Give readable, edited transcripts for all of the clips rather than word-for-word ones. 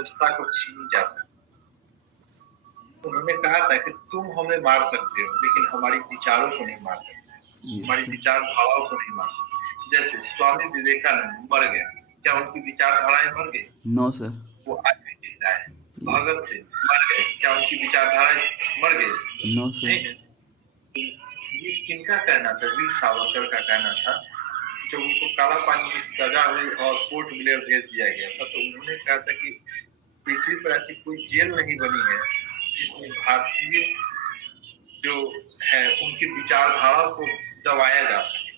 स्वतंत्रता को छीनी जा सकती। उन्होंने कहा था कि तुम हमें मार सकते हो लेकिन हमारी विचारों को नहीं मार सकते, यस हमारी सर। विचारधाराओं को नहीं मार सकते। जैसे स्वामी विवेकानंद मर गए, क्या उनकी विचारधाराएं मर गई? No sir. वो आज भी जिंदा है। यस। भगत सिंह मर गए, क्या उनकी विचारधाराएं मर गई? No sir. नहीं है। ये किनका कहना था? वीर सावरकर का कहना था। जब उनको काला पानी की सजा हुई और पोर्ट ब्लेयर भेज दिया गया था तो उन्होंने कहा था कि पृथ्वी पर ऐसी कोई जेल नहीं बनी है जिसमें भारतीय जो है उनकी विचारधारा को दबाया जा सके।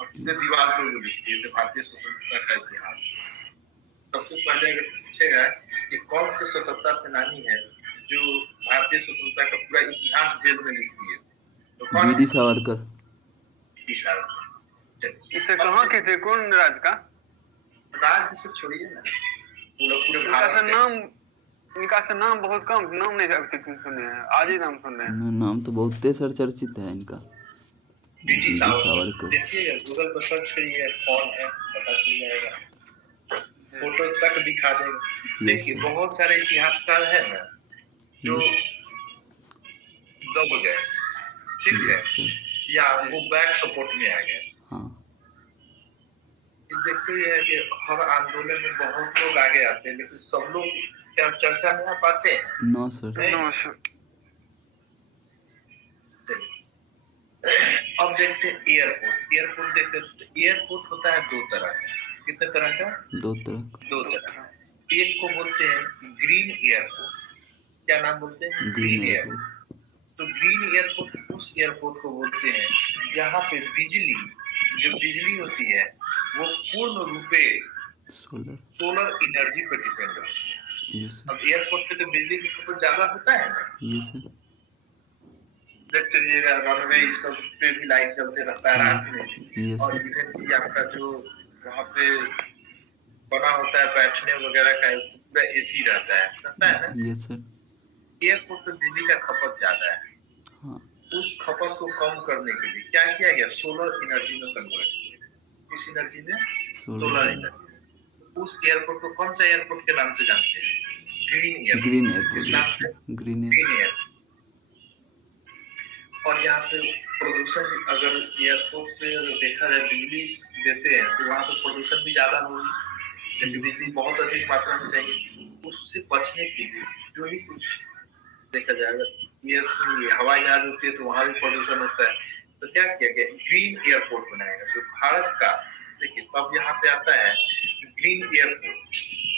और सीधे यस। दीवार पर वो लिखती है भारतीय स्वतंत्रता का इतिहास। सबसे पहले अगर पूछेगा कि कौन से स्वतंत्रता सेनानी है जो भारतीय स्वतंत्रता का पूरा इतिहास जेल में लिख दिए, तो कौन वीडी है? सावरकर। इसे कहाँ के थे? कौन राज्य का? राज्य से छोड़िए ना, पूरा पूरे भारत का नाम। इनका से नाम बहुत कम, नाम नहीं सुने हैं, आज ही नाम सुन रहे हैं। नाम तो बहुत सर चर्चित है इनका। VD VD Savarkar Savarkar. देखिएगा, गूगल पर सर्च करिए कौन है, पता चल जाएगा, फोटो तक दिखा देगा। यस देखिए सर। बहुत सारे इतिहासकार है ना जो यस। दब गए, ठीक है, यस सर। या वो बैक सपोर्ट में आ गए। हाँ। देखते ही है कि हर आंदोलन में बहुत लोग आगे आते हैं लेकिन सब लोग क्या चर्चा में आ पाते हैं? No sir. No sir. अब देखते हैं एयरपोर्ट। एयरपोर्ट देखते हैं, एयरपोर्ट होता है दो तरह का। कितने तरह का? दो तरह का। दो तरह। एक को बोलते हैं ग्रीन एयरपोर्ट। क्या नाम बोलते हैं? Green green airport. एयरपोर्ट। तो ग्रीन एयरपोर्ट उस एयरपोर्ट को बोलते हैं जहाँ पे बिजली, जो बिजली होती है वो पूर्ण रूपे सोलर एनर्जी पर डिपेंड होती है। Yes sir. अब एयरपोर्ट पे तो बिजली की खपत ज्यादा होता है ना। Yes sir. देखते रहिएगा रनवे सब पे भी लाइट जलते रहता है रात में। यस और सर। इवन की आपका जो वहाँ पे बना होता है बैठने वगैरह का पूरा एसी रहता है ना। Yes sir. एयरपोर्ट पे बिजली का खपत ज्यादा है। हाँ। उस खपत को कम करने के लिए क्या किया गया? सोलर एनर्जी में कन्वर्ट किया। इस एनर्जी में सोलर एनर्जी। उस एयरपोर्ट को कौन सा एयरपोर्ट के नाम से जानते हैं? Green airport. Green airport. किस नाम से? Green green airport. एयरपोर्ट। और यहाँ पे प्रदूषण, अगर एयरपोर्ट पे देखा जाए बिजली देते हैं तो वहाँ पे प्रदूषण भी ज्यादा होगी, क्योंकि बिजली बहुत अधिक मात्रा में चाहिए। उससे बचने के लिए जो ही कुछ देखा जाएगा, हवाई जहाज होती है तो वहां भी प्रदूषण होता है। तो क्या किया गया? ग्रीन एयरपोर्ट बनाएगा जो भारत का। देखिए तब यहाँ पे आता है ग्रीन एयरपोर्ट,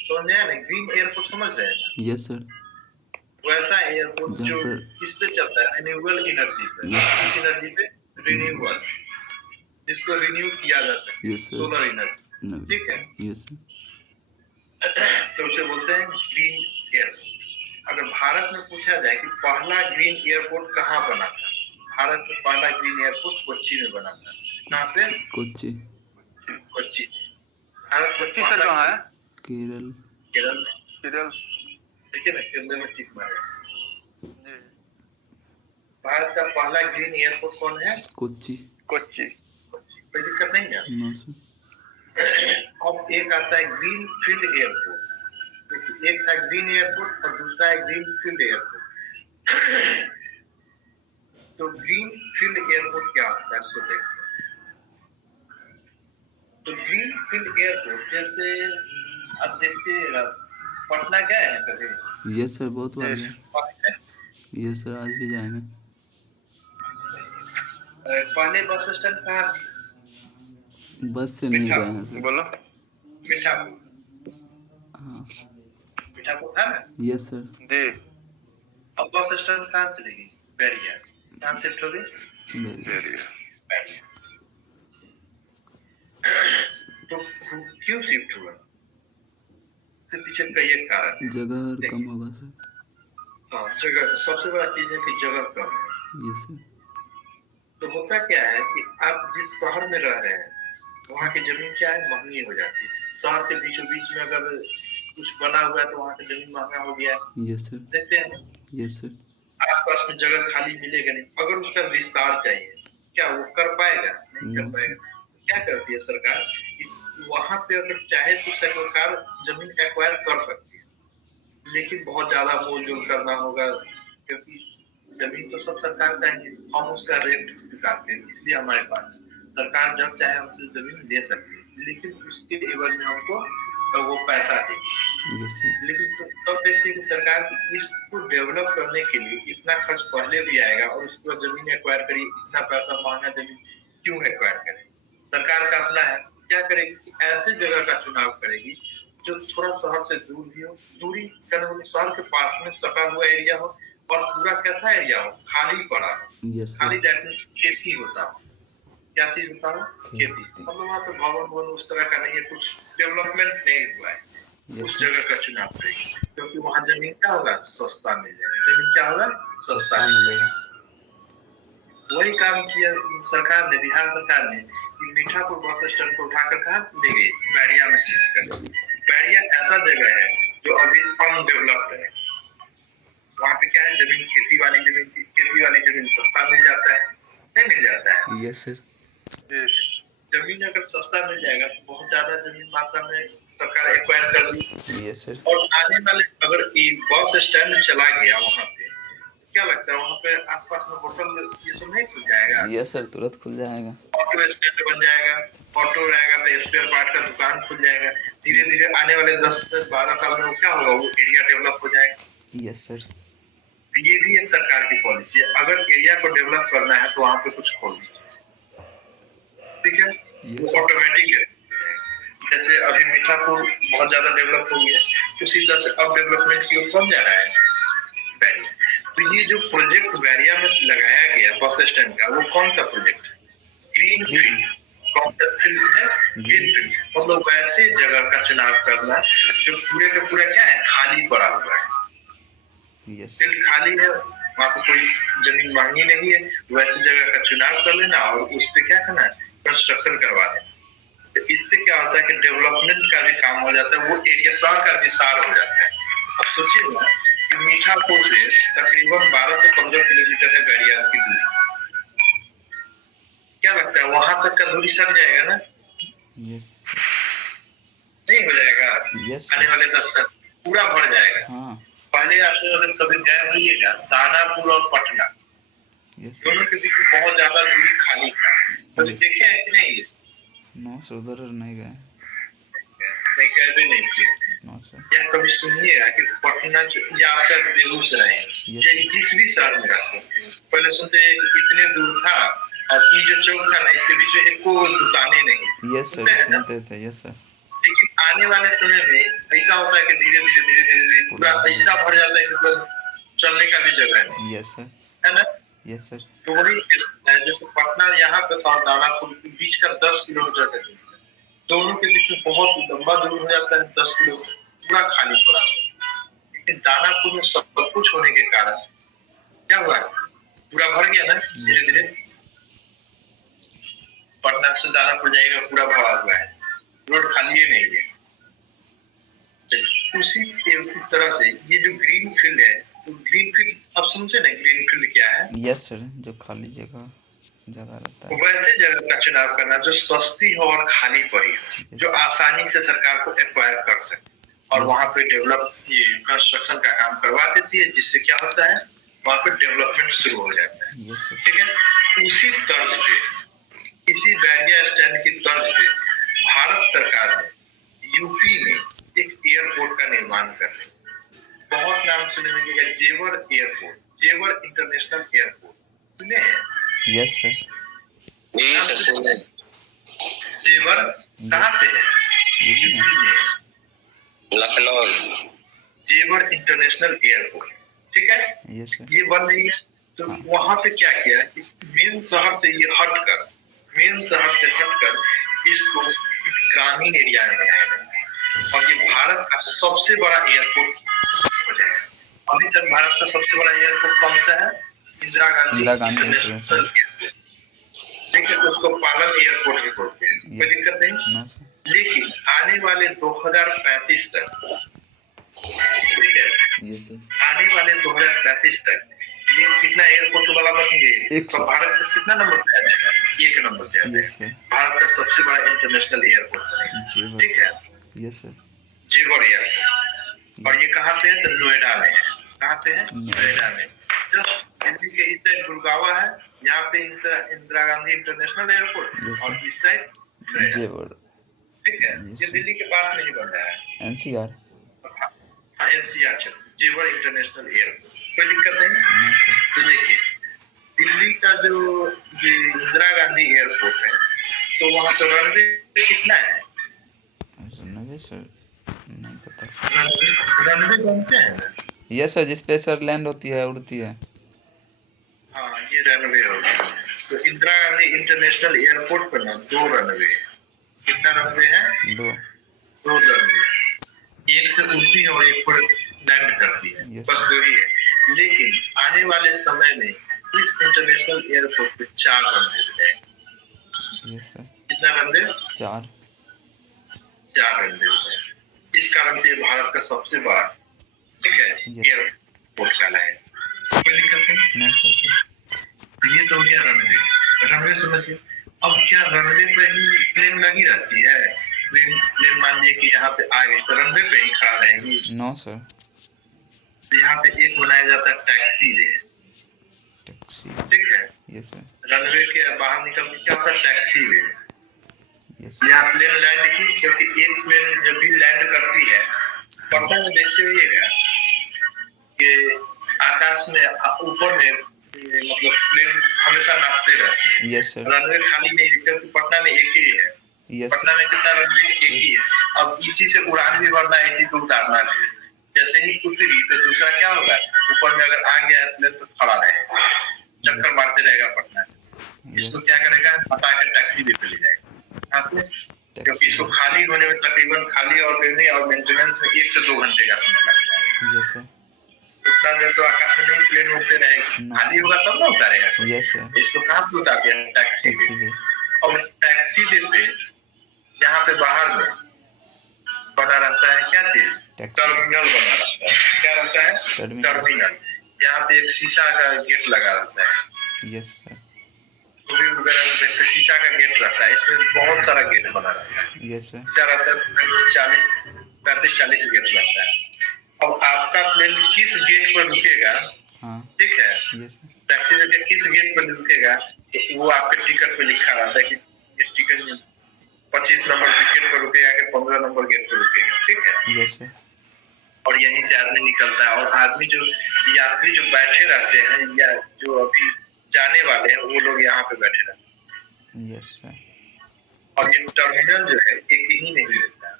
तो नया ना ग्रीन एयरपोर्ट समझ रहे हैं? Yes sir. वैसा एयरपोर्ट जो किस पे चलता है? रिन्यूएबल एनर्जी पे। किस एनर्जी पे? रिन्यूएबल, जिसको रिन्यू किया जा सके। सोलर एनर्जी, ठीक है। Yes sir. तो उसे बोलते हैं ग्रीन एयरपोर्ट। अगर भारत में पूछा जाए कि पहला ग्रीन एयरपोर्ट कहाँ बना था, भारत में पहला ग्रीन एयरपोर्ट कोच्चि में बना था। कहाँ पे? कोच्चि। कोच्चि। कोच्चि से कहाँ है? केरल। केरल में। केरल देखिए ना, केरल में ठीक मारे। भारत का पहला ग्रीन एयरपोर्ट कौन है? कोच्चि। कोच्चि। कोई दिक्कत नहीं है। No sir. अब एक आता है ग्रीन फील्ड एयरपोर्ट। एक था ग्रीन एयरपोर्ट और दूसरा है ग्रीन फील्ड एयरपोर्ट। तो ग्रीन फील्ड एयरपोर्ट क्या होता है सो देखते हैं। तो ग्रीन फील्ड एयरपोर्ट जैसे अब देखिए, पटना गए हैं कभी? यस सर, बहुत बार गए। यस सर, आज भी जाएंगे। पहले बस स्टैंड कहाँ? बस से नहीं गए हैं सर। बोलो। मिठापुर। हाँ। मिठापुर था ना? Yes sir. जी। अब बस स्टैंड कहाँ चलेगी? बैरिया। कहाँ शिफ्ट हो गई? बैरिया। तो क्यों शिफ्ट हुआ? इसके पीछे कई एक कारण है। जगह कम होगा सर। हाँ, जगह सबसे बड़ा चीज है कि जगह कम है। Yes sir. तो होता क्या है कि आप जिस शहर में रह रहे हैं वहाँ की जमीन क्या है? महंगी हो जाती है। शहर के बीचों बीच में अगर कुछ बना हुआ है तो वहाँ की जमीन महंगा हो गया। Yes sir. देखते हैं। Yes sir. आसपास में जगह खाली मिलेगा नहीं। अगर उसका विस्तार चाहिए, क्या वो कर पाएगा? नहीं कर पाएगा। क्या करती है सरकार? वहां पे अगर चाहे तो सरकार जमीन एक्वायर कर सकती है, लेकिन बहुत ज्यादा मोल जोल करना होगा, क्योंकि जमीन तो सब सरकार का ही है, हम उसका रेट चुकाते हैं, इसलिए हमारे पास सरकार जब चाहे हमसे जमीन दे सकती है, लेकिन उसके एवज में हमको तो वो पैसा दे। Yes sir. लेकिन तब देखते हैं कि सरकार इसको डेवलप करने के लिए इतना खर्च पहले भी आएगा और उसके बाद जमीन एक्वायर करिए, इतना पैसा महंगा जमीन क्यों एक्वायर करे। सरकार का अपना है, क्या करेगी कि ऐसे जगह का चुनाव करेगी जो थोड़ा शहर से दूर भी हो, दूरी शहर के पास में सटा हुआ एरिया हो, और पूरा कैसा एरिया हो, खाली पड़ा हो। यस खाली सर। दैट मीन्स खेती होता हो। क्या चीज होता है? खेती। मतलब वहाँ पे भवन उस तरह का नहीं है, कुछ डेवलपमेंट नहीं हुआ है। उस जगह का चुनाव करेगी, क्योंकि वहाँ जमीन क्या होगा, सस्ता मिल जाएगा। जमीन क्या होगा, सस्ता मिलेगा। वही काम किया सरकार ने, बिहार सरकार ने, कि मीठापुर बस स्टैंड को उठाकर कहा ले गई, बैरिया में शिफ्ट कर दी। बैरिया ऐसा जगह है जो अभी अनडेवलप्ड है। वहाँ पे क्या है, जमीन खेती वाली जमीन सस्ता मिल जाता है, नहीं मिल जाता है। Yes sir. जमीन अगर सस्ता मिल जाएगा तो बहुत ज्यादा जमीन मात्रा में सरकार एक्वायर कर दी। Yes sir. और आने वाले अगर बस स्टैंड चला गया वहाँ पे, क्या लगता है वहाँ पे आसपास में होटल ये सब नहीं खुल जाएगा? यस सर, तुरंत खुल जाएगा। ऑटो स्टैंड बन जाएगा, ऑटो रहेगा तो स्पेयर पार्ट का दुकान खुल जाएगा। धीरे धीरे आने वाले 10 से 12 साल में क्या होगा, वो एरिया डेवलप हो जाएगा। Yes sir. ये भी एक सरकार की पॉलिसी है, अगर एरिया को डेवलप करना है तो वहाँ पे कुछ खोल दीजिए, ठीक है, वो ऑटोमेटिक है। जैसे अभी मीठापुर बहुत ज्यादा डेवलप हो गया, उसी तरह से अब डेवलपमेंट की ओर कौन जा रहा है, बैरिया। तो ये जो प्रोजेक्ट बैरिया में लगाया गया बस स्टैंड का, वो कौन सा प्रोजेक्ट है? Green field. कौन सा फील्ड है? Green field. मतलब वैसे जगह का चुनाव करना जो पूरे का पूरा क्या है, खाली पड़ा हुआ है। फील्ड खाली है, वहाँ पे कोई जमीन मांगी नहीं है, वैसी जगह का चुनाव कर लेना और उस पे क्या करना है, कंस्ट्रक्शन करवा देना। तो इससे क्या होता है कि डेवलपमेंट का भी काम हो जाता है, वो एरिया शहर का विस्तार हो जाता है। अब सोचिए ना कि मीठापुर से तकरीबन 12 से 15 किलोमीटर है बैरिया की दूरी। क्या लगता है वहां तक का दूरी सट जाएगा ना? यस। नहीं हो जाएगा? यस। आने वाले 10 साल पूरा भर जाएगा। हाँ। पहले आप अगर कभी गए होइएगा दानापुर और पटना, दोनों के बीच में बहुत ज्यादा दूरी खाली था, कभी देखे हैं कि नहीं? नो सर, उधर नहीं गए। नहीं गए भी नहीं किए। No sir. या कभी सुनिएगा कि पटना या आपका बेगूसराय या जिस भी शहर में रखो, पहले सुनते इतने दूर था और ये जो चौक था ना, इसके बीच में एक दुकानें नहीं। यस सर, सुनते थे। Yes sir. लेकिन आने वाले समय में ऐसा होता है कि धीरे धीरे पूरा ऐसा भर जाता है कि मतलब चलने का भी जगह नहीं। Yes sir. है ना? Yes sir. तो वही जैसे पटना यहाँ पे था, दानापुर के बीच का 10 किलोमीटर का दूरी, दोनों के बीच में बहुत लंबा दूर हो जाता है, 10 किलोमीटर पूरा खाली पड़ा। लेकिन दानापुर में सब कुछ होने के कारण क्या हुआ, पूरा भर गया ना धीरे धीरे। पटना से दानापुर जाएगा पूरा भरा हुआ है, रोड खाली नहीं है। उसी तरह से ये जो ग्रीन फील्ड है, तो ग्रीन फील्ड आप समझे ना, ग्रीन फील्ड क्या है? यस सर, जो खाली जगह ज्यादा रहता है, वैसे जगह का चुनाव करना जो सस्ती हो और खाली पड़ी हो, जो आसानी से सरकार को एक्वायर कर सके और वहां पे डेवलप ये कंस्ट्रक्शन का काम करवा देती है, जिससे क्या होता है वहां पे डेवलपमेंट शुरू हो जाता है। ठीक है, उसी तर्ज पे, इसी बैरिया स्टैंड की तर्ज पे भारत सरकार ने यूपी में एक एयरपोर्ट का निर्माण कर रही है। बहुत नाम सुने मिलेगा, जेवर एयरपोर्ट, जेवर इंटरनेशनल एयरपोर्ट, सुने हैं? Yes sir. जी सर, सुने। जेवर कहाँ पे है? यूपी में, लखनऊ। जेवर इंटरनेशनल एयरपोर्ट, ठीक है। Yes sir. ये बन रही है, तो वहां पे क्या किया, इस मेन शहर से ये हटकर, मेन शहर से हटकर इसको ग्रामीण एरिया में बनाया और ये भारत का सबसे बड़ा एयरपोर्ट हो जाएगा। अभी तक भारत का सबसे बड़ा एयरपोर्ट कौन सा है? इंदिरा गांधी इंटरनेशनल एयरपोर्ट, ठीक है, उसको पालन एयरपोर्ट भी बोलते हैं, कोई दिक्कत नहीं। लेकिन आने वाले 2035 तक, ठीक है, आने वाले 2035 तक ये कितना एयरपोर्ट वाला बनेंगे, तो भारत का कितना नंबर पे आ जाएगा? 1 नंबर पे आ जाएगा। भारत का सबसे बड़ा इंटरनेशनल एयरपोर्ट बनेगा, ठीक है। Yes sir. जेवर एयरपोर्ट, और ये कहाँ पे है? तो नोएडा में है। कहाँ पे है? नोएडा। नोएडा में। जस्ट दिल्ली के इस साइड गुड़गावा है, यहाँ पे इंदिरा गांधी इंटरनेशनल एयरपोर्ट, और इस साइड नोएडा। जेवर। ठीक है, ये दिल्ली के पास में ही बन रहा है। एनसीआर। हाँ, एनसीआर जेवर इंटरनेशनल एयरपोर्ट, कोई दिक्कत नहीं। No sir. तो देखिए, दिल्ली का जो ये इंदिरा गांधी एयरपोर्ट है, तो वहाँ तो रनवे कितना है? रनवे सर नहीं पता। रनवे बनते हैं ना? यस सर, जिस पे सर लैंड होती है, उड़ती है। हाँ, ये रनवे हो गया। तो इंदिरा गांधी इंटरनेशनल एयरपोर्ट पर ना 2 रनवे है। कितना रनवे है? 2। 2 रनवे, एक से उड़ती है और एक पर लैंड करती है। Yes. बस 2 ही है। लेकिन आने वाले समय में इस इंटरनेशनल एयरपोर्ट पे 4 रनवे हो जाएंगे। Yes sir. कितना रनवे? 4 रनवे हो जाएंगे। इस कारण से भारत का सबसे बड़ा, ठीक है, एयरपोर्ट कहलाए। कोई दिक्कत नहीं। No sir. ये तो हो गया रनवे समझिए। अब क्या रनवे पे ही प्लेन लगी रहती है? प्लेन मान लीजिए कि यहाँ पे आ गई तो रनवे पे ही खड़ा रहेगी? No sir. तो यहाँ पे एक बनाया जाता है टैक्सी वे। टैक्सी। ठीक है, यस सर। रनवे के बाहर निकल के क्या होता है? टैक्सी वे। यस। यहाँ प्लेन लैंड की, क्योंकि एक प्लेन जब भी लैंड करती है, पता में देखते हुए कि आकाश में ऊपर में मतलब प्लेन हमेशा नाचते रहती है। Yes sir. रनवे खाली नहीं है, क्योंकि पटना में एक ही है। यस। पटना में कितना रनवे? एक ही है। अब इसी से उड़ान भी भरना है, इसी को उतारना है। जैसे ही उतरी तो दूसरा क्या होगा? ऊपर में अगर आ गया प्लेन तो खड़ा रहेगा, चक्कर मारते रहेगा पटना में। इसको क्या करेगा? हटा के टैक्सी भी पे ले जाएगा साथ में, क्योंकि इसको खाली होने में तकरीबन खाली और गिरने और मेंटेनेंस में 1 से 2 घंटे का समय लगता है। Yes sir. उतना देर तो आकाश में नहीं प्लेन उड़ते रहेगा, खाली होगा तब ना उतारेगा। Yes sir. इसको कहाँ पे उतारते हैं? टैक्सी पे। और टैक्सी पे यहाँ पे बाहर में बना रहता है क्या चीज? टर्मिनल बना रहता है। क्या रहता है? टर्मिनल। यहाँ पे एक शीशा का गेट लगा रहता है। Yes sir. वगैरह में देखते शीशा का गेट रहता है, इसमें बहुत सारा गेट बना रहता है। Yes sir. क्या रहता है? 35-40 गेट रहता है। अब आपका प्लेन किस गेट पर रुकेगा? हाँ। ठीक है, यस सर। टैक्सी में किस गेट पर रुकेगा तो वो आपके टिकट पे लिखा रहता है कि ये टिकट में 25 नंबर टिकट पर रुकेगा कि 15 नंबर गेट पर रुकेगा। ठीक है, यस सर। और यहीं से आदमी निकलता है, और आदमी जो यात्री जो बैठे रहते हैं या जो अभी जाने वाले हैं, वो लोग यहाँ पे बैठे रहते हैं। Yes sir. और ये टर्मिनल जो है एक ही नहीं होता है,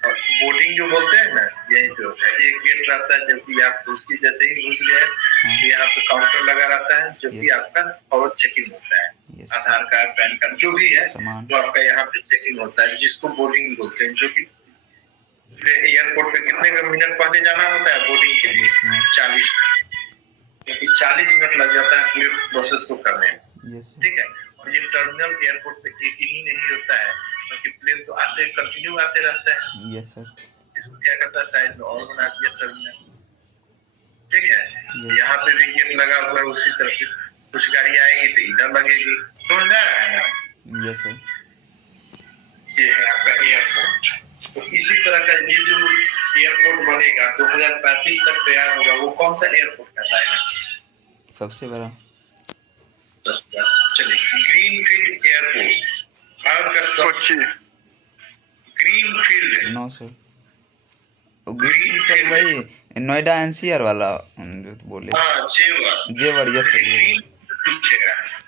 और बोर्डिंग जो बोलते हैं ना, यहीं पे होता है। एक गेट रहता है, जब भी आप कुर्सी जैसे ही घुस गए तो यहाँ पे काउंटर लगा रहता है, जो कि आपका फॉरवर्ड चेकिंग होता है। आधार कार्ड, पैन कार्ड जो भी है तो आपका यहाँ पे चेकिंग होता है, जिसको बोर्डिंग बोलते हैं। जो कि एयरपोर्ट पे कितने मिनट पहले जाना होता है बोर्डिंग के लिए? 40 मिनट, क्योंकि 40 मिनट लग जाता है पूरे प्रोसेस को करने में। ठीक है, और ये टर्मिनल एयरपोर्ट पे एक ही नहीं होता है, क्योंकि प्लेन तो आते कंटिन्यू आते रहता है। Yes sir. इसको क्या करता है? साइड में और बना दिया टर्मिनल। ठीक है, यहाँ पे भी गेट लगा हुआ है, उसी तरह से कुछ गाड़ी आएगी तो इधर लगेगी। समझ आ रहा है ना? Yes sir. ये है आपका एयरपोर्ट। तो इसी तरह का ये जो एयरपोर्ट बनेगा 2035 तक तैयार होगा, वो कौन सा एयरपोर्ट कहलाएगा? सबसे बड़ा। चलिए, ग्रीनफील्ड एयरपोर्ट भारत का सबसे greenfield. No sir, greenfield sir वही नोएडा एनसीआर वाला जो बोले। हाँ, जेवर। Yes sir.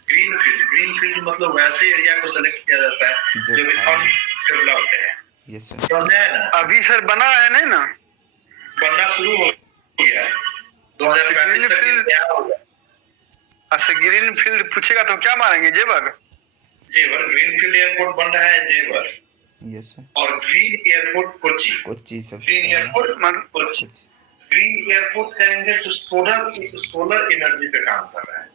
ग्रीनफील्ड मतलब वैसे एरिया को सेलेक्ट किया जाता है जो कि अनडेवलप्ड है। Yes sir. समझ आया ना? अभी सर बना है नहीं ना? बनना शुरू हो गया 2035 तक तैयार होगा। अच्छा, ग्रीनफील्ड पूछेगा तो क्या मारेंगे? जेवर। ग्रीनफील्ड एयरपोर्ट बन रहा है जेवर। Yes sir. और ग्रीन एयरपोर्ट कोच्चि सब। Green airport Kochi. Green airport कहेंगे तो सोलर एनर्जी पे काम कर रहा है।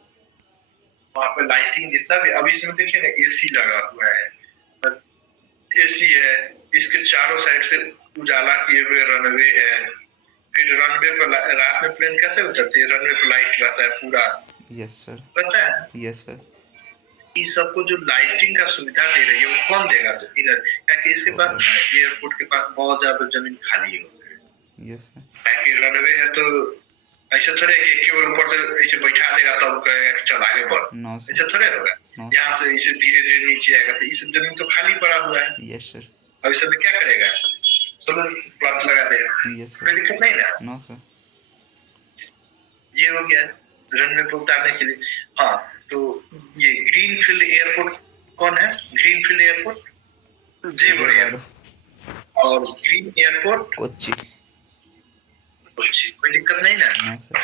वहाँ पे लाइटिंग जितना भी, अभी इसमें देखिए ना एसी लगा हुआ है, एसी है, इसके चारों साइड से उजाला किए हुए रनवे है। फिर रनवे पर रात में प्लेन कैसे उतरती है? रनवे पर लाइट रहता है पूरा। Yes sir. पता है? Yes sir. इस सबको जो लाइटिंग का सुविधा दे रही है वो कौन देगा? तो इधर, क्योंकि इसके पास एयरपोर्ट के पास बहुत ज्यादा जमीन खाली है। Yes sir. ताकि रनवे है तो ऐसे थोड़े कि केवल ऊपर से ऐसे बैठा देगा तब कहेगा कि चल आगे बढ़, नो सर। ऐसे थोड़े होगा। नो यहाँ से इसे धीरे धीरे नीचे आएगा तो इस जमीन तो खाली पड़ा हुआ है, यस सर। अब इसमें क्या करेगा, सोलर प्लांट लगा देगा, यस कोई सर। दिक्कत नहीं ना। No sir. ये हो गया रनवे पे उतारने के लिए। हाँ, तो ये ग्रीनफील्ड एयरपोर्ट कौन है? ग्रीनफील्ड एयरपोर्ट जेवोडेयर, और ग्रीन एयरपोर्ट कोच्चि। कोच्चि। कोई दिक्कत नहीं ना। No sir.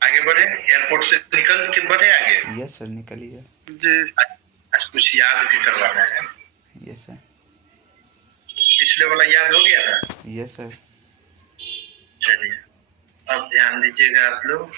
आगे बढ़े, एयरपोर्ट से निकल के बढ़े आगे। यस सर, निकलिए। जी आज कुछ याद भी करवाना है। Yes sir. पिछले वाला याद हो गया ना? Yes sir. चलिए अब ध्यान दीजिएगा आप लोग।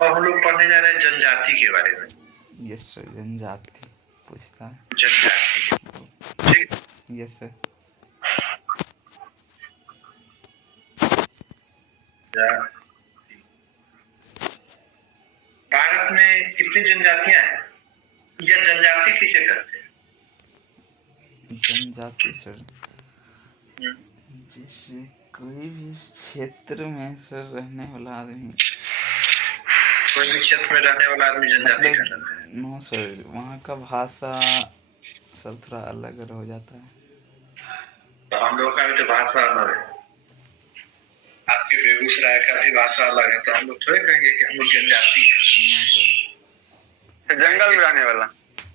और हम लोग पढ़ने जा रहे हैं जनजाति के बारे में। यस सर, जनजाति पूछता है। जनजाति, ठीक। Yes sir. भारत में कितनी जनजातियां हैं, या जनजाति किसे कहते हैं? जनजाति सर, जैसे कोई भी क्षेत्र में सर रहने वाला आदमी, कोई भी क्षेत्र में रहने वाला आदमी जनजाति कहलाता है। नो सर, वहाँ का भाषा सब थोड़ा अलग हो जाता है। तो हम लोग का भी तो भाषा अलग है, आपके बेगूसराय का भी भाषा अलग है, तो हम लोग थोड़े कहेंगे कि हम लोग जनजाति है। No sir. जंगल में रहने वाला,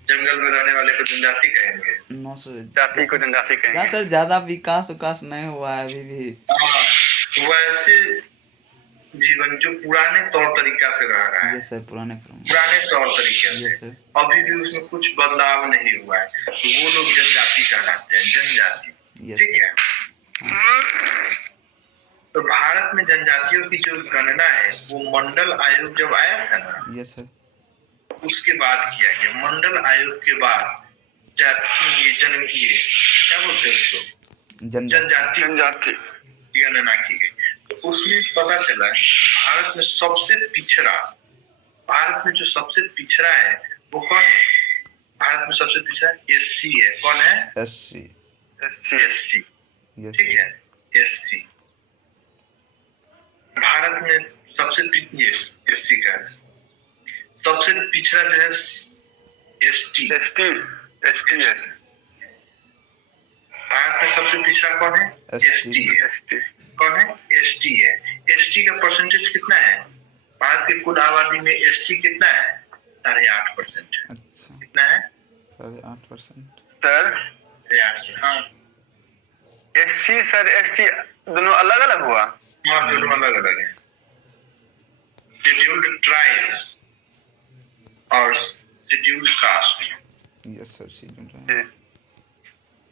जंगल में रहने वाले को जनजाति कहेंगे। नो सर, जाति को जनजाति जहाँ कहेंगे। सर ज्यादा विकास नहीं हुआ है अभी भी। हाँ, वैसे जीवन जो पुराने तौर तरीका से रह रहा है। यस सर, पुराने तौर तरीके यस से, सर। अभी भी उसमें कुछ बदलाव नहीं हुआ है, तो वो लोग जनजाति कहलाते हैं, जनजाति। यस ठीक है। तो भारत में जनजातियों की जो गणना है वो मंडल आयोग जब आया था ना, यस सर, उसके बाद किया गया। मंडल आयोग के बाद ये क्या बोलते हैं उसको, जनजाति की गणना की गई। तो उसमें पता चला भारत में सबसे पिछड़ा, भारत में जो सबसे पिछड़ा है वो कौन है? भारत में सबसे पिछड़ा एससी है। कौन है? एससी। एसटी, ठीक है, एससी। भारत में सबसे एससी का सबसे पिछड़ा जो है एसटी। भारत में सबसे पिछड़ा कौन है? एसटी। कौन है? एसटी है। एसटी का परसेंटेज कितना है? भारत की कुल आबादी में एसटी कितना है? 8.5%। अच्छा, कितना है? 8.5%। सर 8.5। हाँ, एससी सर एसटी दोनों अलग अलग हुआ? हाँ, दोनों अलग अलग है। शेड्यूल्ड ट्राइब और शेड्यूल्ड कास्ट। यस सर,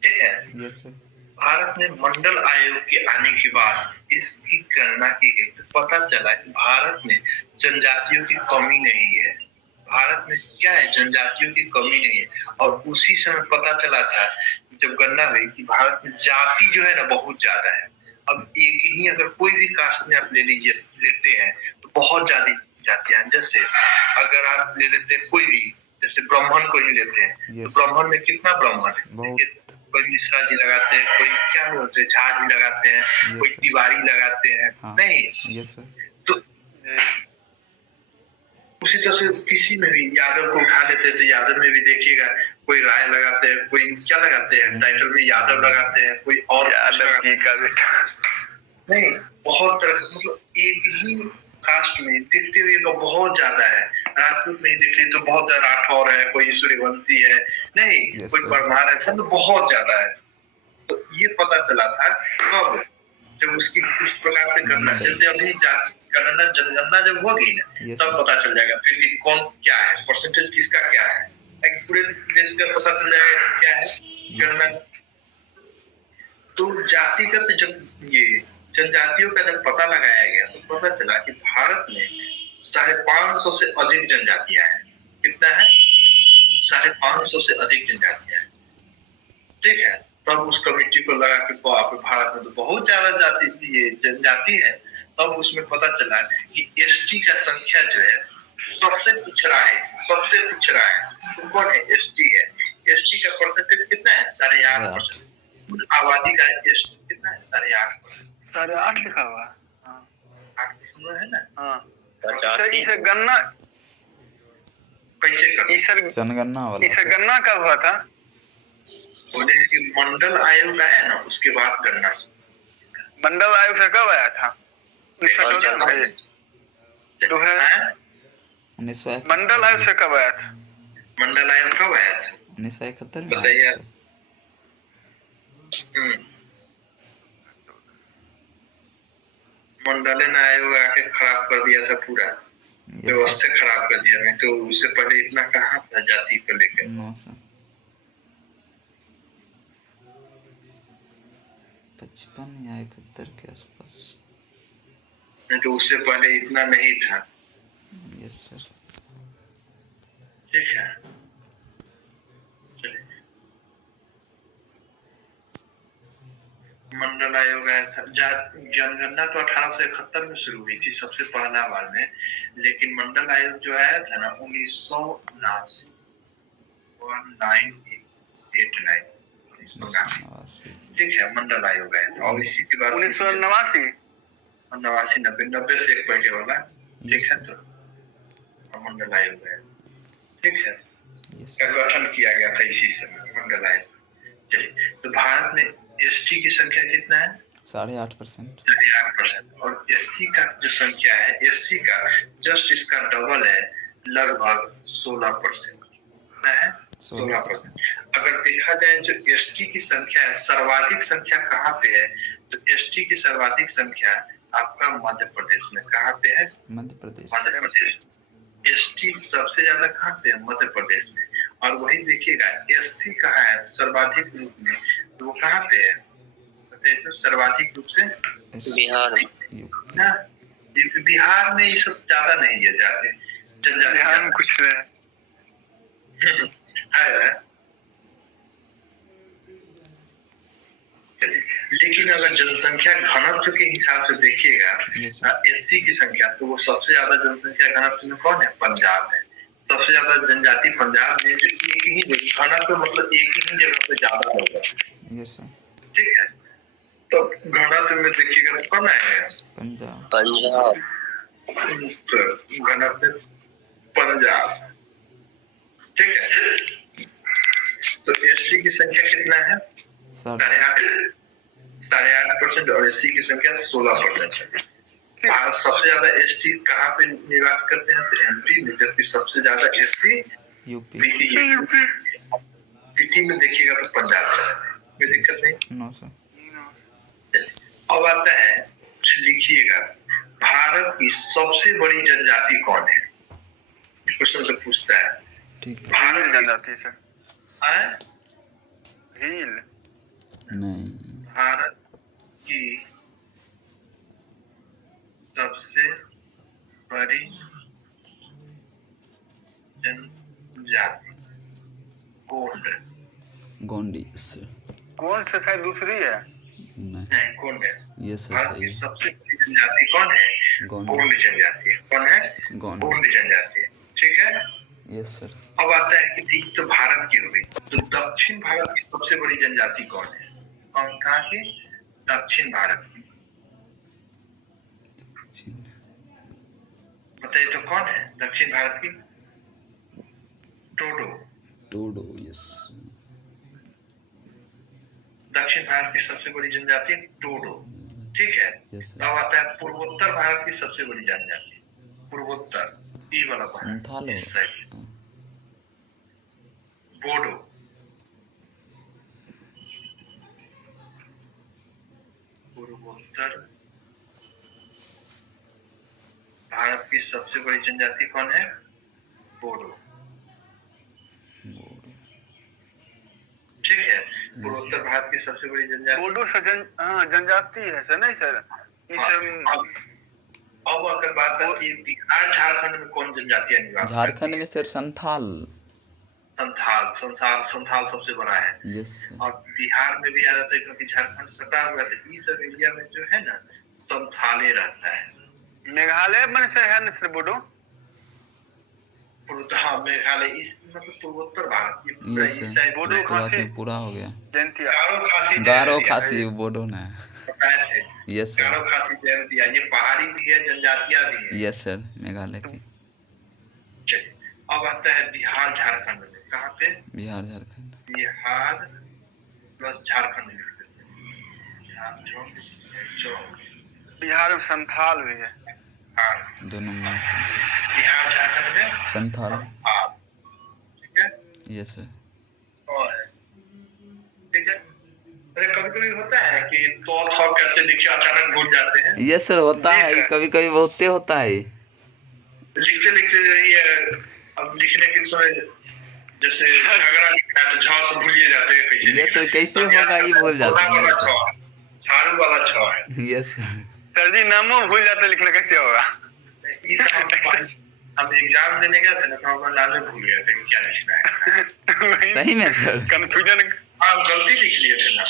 ठीक है। Yes sir. भारत में मंडल आयोग के आने के बाद इसकी गणना की गई तो पता चला कि भारत में जनजातियों की कमी नहीं है। भारत में क्या है, जनजातियों की कमी नहीं है। और उसी समय पता चला था जब गणना हुई कि भारत में जाति जो है ना बहुत ज्यादा है। अब एक ही अगर कोई भी कास्ट में आप लेते हैं तो बहुत ज्यादा जातियां। जैसे अगर आप ले लेते हैं कोई भी, जैसे ब्राह्मण को ही लेते हैं, तो ब्राह्मण में कितना ब्राह्मण है? कोई मिश्रा जी लगाते हैं, कोई क्या बोलते हैं, झा जी लगाते हैं, कोई तिवारी लगाते हैं। हाँ, नहीं, तो उसी तरह से किसी में भी यादव को उठा लेते हैं तो यादव में भी देखिएगा कोई राय लगाते हैं, कोई क्या लगाते हैं, टाइटल में यादव लगाते हैं, कोई और यादव की का नहीं, बहुत तरह, मतलब एक ही कास्ट में देखते हुए तो बहुत ज्यादा है। राजपूत में देख ली तो बहुत राठौर है, कोई सूर्यवंशी है, नहीं कोई परमार है, तो बहुत ज्यादा है। तो ये पता चला था कब, जब उसकी उस प्रकार से गणना, जैसे अभी गणना जनगणना जब होगी ना तब पता चल जाएगा फिर कि कौन क्या है, परसेंटेज किसका क्या है, पूरे देश का पता चल जाएगा क्या है गणना। तो जातिगत जब ये जनजातियों का जब पता लगाया गया तो पता चला कि भारत में 550 से अधिक जनजातियां हैं। कितना है? 550 से अधिक जनजातियां हैं। ठीक है, तब उस कमेटी को लगा कि बाप रे, भारत में तो बहुत ज्यादा जाति ये जनजाति है। तब उसमें पता चला कि एसटी का संख्या जो है सबसे पिछड़ा है, सबसे पिछड़ा है। तो कौन है? एसटी है। एसटी का परसेंटेज कितना है? 8.5%। आबादी का एसटी कितना है? 8.5%। 8.5 लिखा हुआ है। हाँ 8 सुना है ना? हाँ। 85 इसे गन्ना कैसे कर? जनगणना वाला इसे गन्ना कब हुआ था? बोले कि मंडल आयोग आया ना, उसके बाद करना। मंडल आयोग से कब आया था? 1914 में। 1971 मंडल आयोग से कब आया था? मंडल आयोग कब आया था? 1971 में बताइए। मंडल आयोग आके खराब कर दिया था, पूरा व्यवस्था खराब कर दिया। नहीं तो उससे पहले इतना कहाँ था जाति को लेकर। 55 या 71 के आसपास। नहीं तो उससे पहले इतना नहीं था। Yes sir. ठीक है। मंडल आयोग आया था। जनगणना तो 1871 में शुरू हुई थी सबसे पहला बार में, लेकिन मंडल आयोग जो आया था ना 1989। ठीक है, मंडल आयोग आया था। और इसी के बाद 1989 90 से एक पहले वाला। ठीक है, तो मंडल आयोग है। ठीक है, गठन किया गया था इसी समय मंडल आयोग। चलिए, तो भारत में एसटी की संख्या कितना है? 8.5%। 8.5%। और एससी का जो संख्या है, एससी का जस्ट इसका डबल है, लगभग 16% है। 16%। अगर देखा जाए जो एसटी की संख्या है, सर्वाधिक संख्या कहाँ पे है? तो एसटी की सर्वाधिक संख्या आपका मध्य प्रदेश में। कहाँ पे है? मध्य प्रदेश। एसटी सबसे ज्यादा कहाँ पे है? मध्य प्रदेश में। और वही देखिएगा एससी कहाँ है सर्वाधिक रूप में? तो वो कहाँ पे है? तो सर्वाधिक रूप से बिहार ना। बिहार में ये सब ज्यादा नहीं है जाते। बिहार में कुछ है। लेकिन अगर जनसंख्या घनत्व के हिसाब से देखिएगा एससी की संख्या, तो वो सबसे ज्यादा जनसंख्या घनत्व में कौन है? पंजाब है। सबसे ज्यादा जनजाति पंजाब में, जो एक ही घनत्व मतलब एक ही जगह पे ज्यादा होगा। ठीक है, तो घनत्व में देखिएगा कौन आएगा? पंजाब। घनत्व पंजाब। ठीक है, तो एससी की संख्या कितना है? 8.5% और एससी की संख्या 16% है। भारत सबसे ज्यादा एसटी कहाँ पे निवास करते हैं? तो एमपी में, जबकि सबसे ज्यादा एससी यूपी सिटी में देखिएगा तो पंजाब है। कोई दिक्कत नहीं। अब आता है, कुछ लिखिएगा, भारत की सबसे बड़ी जनजाति कौन है? क्वेश्चन से पूछता है। भारत जनजाति से नहीं। भारत की सबसे बड़ी जनजाति गोंड। गोंड से शायद दूसरी है। नहीं, गोंड है। ये भारत की सबसे बड़ी जनजाति कौन है? गोंड जनजाति। कौन है? गोंड जनजाति। ठीक है। Yes sir. अब आता है कि ठीक, तो भारत की हो गई, तो दक्षिण भारत की सबसे बड़ी जनजाति कौन है? कौन कहा की? दक्षिण भारत की। बताइए तो कौन है दक्षिण भारत की? टोडो। यस। दक्षिण भारत की सबसे बड़ी जनजाति टोडो। ठीक है। अब आता है पूर्वोत्तर भारत की सबसे बड़ी जनजाति। पूर्वोत्तर ई वाला बोडो। पूर्वोत्तर भारत की सबसे बड़ी जनजाति कौन है? बोडो। ठीक है, पूर्वोत्तर भारत की सबसे बड़ी जनजाति बोडो से जनजाति है सर। नहीं सर, अब अगर बात आती है बिहार झारखंड में कौन जनजातियां निवास? झारखंड में सर संथाल संथाल संथाल सबसे बड़ा है। यस और बिहार में भी आ जाता है क्योंकि झारखंड सटा हुआ है, तो इस सब एरिया में जो है ना संथाले रहता है। मेघालय में से है ना सर बोडो? हाँ मेघालय इस मतलब पूर्वोत्तर भारत ये पूरा यस इस सर साइड बोडो तो बात खासी में पूरा हो गया। जयंतिया गारो खासी गारो जयंतिया खासी बोडो ना। बताया थे। यस सर गारो खासी जयंतिया ये पहाड़ी भी है, जनजातियां भी है। यस सर मेघालय की। चलिए अब आता है बिहार झारखंड में। कहाँ पे? बिहार झारखंड। बिहार प्लस झारखंड लिख देते हैं। बिहार में संथाल भी है। हाँ दोनों में बिहार झारखंड में संथाल। संथाल, ठीक है। यस सर और ठीक है। अरे कभी कभी होता है कि तो थॉट कैसे लिखे अचानक भूल जाते हैं। यस सर होता जी है सर। कभी कभी बहुते होता है। लिखते लिखते ये अब लिखने के समय जैसे झगड़ा लिखा है तो झ से भूलिए जाते हैं कैसे यस सर लिखना है। कैसे तब याद होगा ये आता है, भूल जाते घोड़ा हैं। वाला छ है, झाड़ू वाला छ है। यस सर सर जी नामों भूल जाते लिखना कैसे होगा? ये हम एग्जाम देने गए थे ना तो हम नाम ही भूल गए थे कि क्या लिखना है। सही में सर। कंफ्यूजन। हाँ गलती लिख लिए थे ना।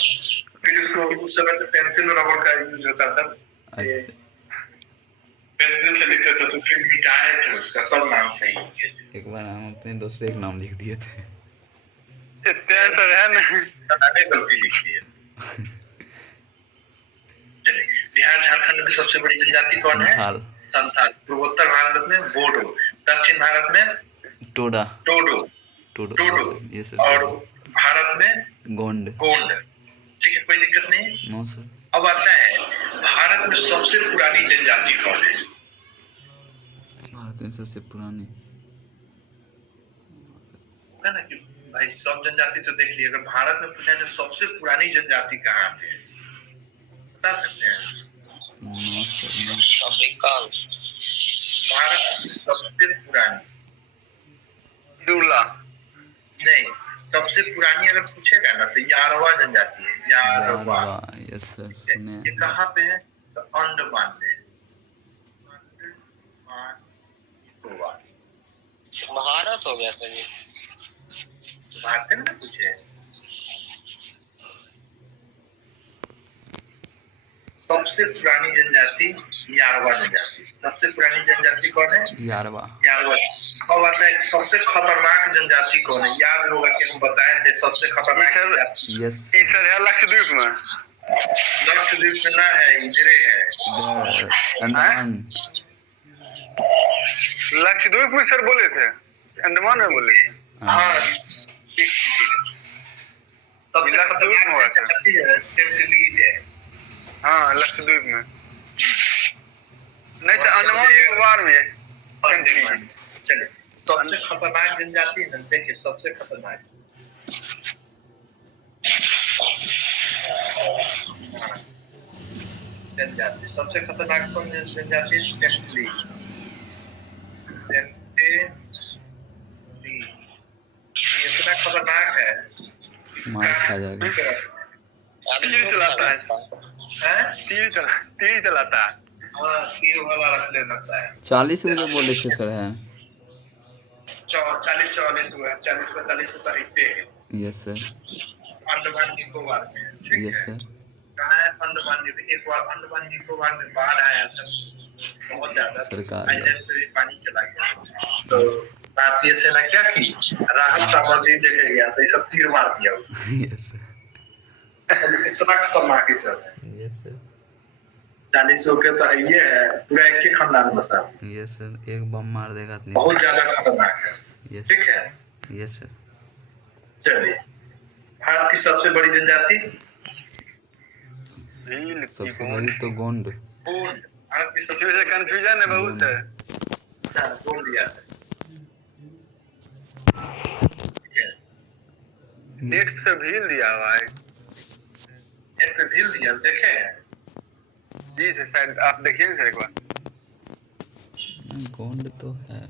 फिर उसको उस समय तो पेंसिल रबड़ का यूज होता था। अच्छा पेंसिल से लिखते थे तो फिर मिटाए थे उसका तब नाम सही लिखे थे। एक बार हम अपने दूसरे एक नाम लिख दिए थे। इतना सर है ना। मैंने गलती लिखी है। चलिए बिहार झारखंड में सबसे बड़ी जनजाति कौन है? संथाल। संथाल। पूर्वोत्तर भारत में बोडो, दक्षिण भारत में Toda to-do to-do to-do yes और सर भारत में गोंड। गोंड। ठीक है कोई दिक्कत नहीं। नो सर अब आता है भारत में सबसे पुरानी जनजाति कौन है? भारत में सबसे पुरानी है ना कि भाई सब जनजाति तो देख लिए, अगर भारत में पूछा जाए सबसे पुरानी जनजाति कहाँ है बता सकते हैं? No sir Africa. भारत में सबसे पुरानी दूल्हा। नहीं, सबसे पुरानी अगर पूछेगा ना तो यारवा जनजाति है। यारवा यस सर सुने ये कहाँ पे है? तो अंडमान में। अंडमान निकोबार। भारत हो गया सर जी। भारत में पूछे सबसे पुरानी जनजाति यारवा जनजाति। सबसे पुरानी जनजाति कौन है? यारवा। यारवा। अब आता है सबसे खतरनाक जनजाति कौन है? याद होगा कि हम बताए थे सबसे खतरनाक जनजाति। यस सर है लक्षद्वीप में। लक्षद्वीप में ना है, इधरे है अंडमान। लक्षद्वीप में सर बोले थे, अंडमान में बोले थे। हाँ सबसे खतरनाक जनजाति है सेंटिलीज है। हाँ लक्षद्वीप में नहीं सर, अंडमान निकोबार में है। चलिए सबसे खतरनाक जनजाति है, देखिए सबसे खतरनाक जनजाति, सबसे खतरनाक कौन जनजाति? सेंटिलीज। इतना खतरनाक है मार खा जाएगा। तीर चलाता है। तीर चलाता है। हाँ तीर वाला रख ले लगता है। 40 रुपये बोले थे सर है। 40-44 हुआ, 40-45 तो रहते हैं। यस सर अंडमान निकोबार में। यस सर कहाँ है अंडमान निकोबार? एक बार अंडमान निकोबार में बाढ़ आया था बहुत ज्यादा, सरकार से पानी चला गया तो भारतीय सेना क्या की? राहत सामग्री लेके गया तो ये सब तीर मार दिया। यस सर इतना खतरनाक है सर। यस सर 40 के तो ये है पूरा एक ही खानदान में सर। यस सर एक बम मार देगा तो बहुत ज्यादा खतरनाक है। यस ठीक है यस सर चलिए भारत की सबसे बड़ी जनजाति सबसे बड़ी तो गोंड। गोंड। भारत की सबसे इसमें कंफ्यूजन है बहुत है। अच्छा बोल दिया ठीक है। नेट से भील दिया हुआ है। नेट पे ढील दिया देखे जी सर शायद आप देखिए ना सर एक बार। गोंड तो है।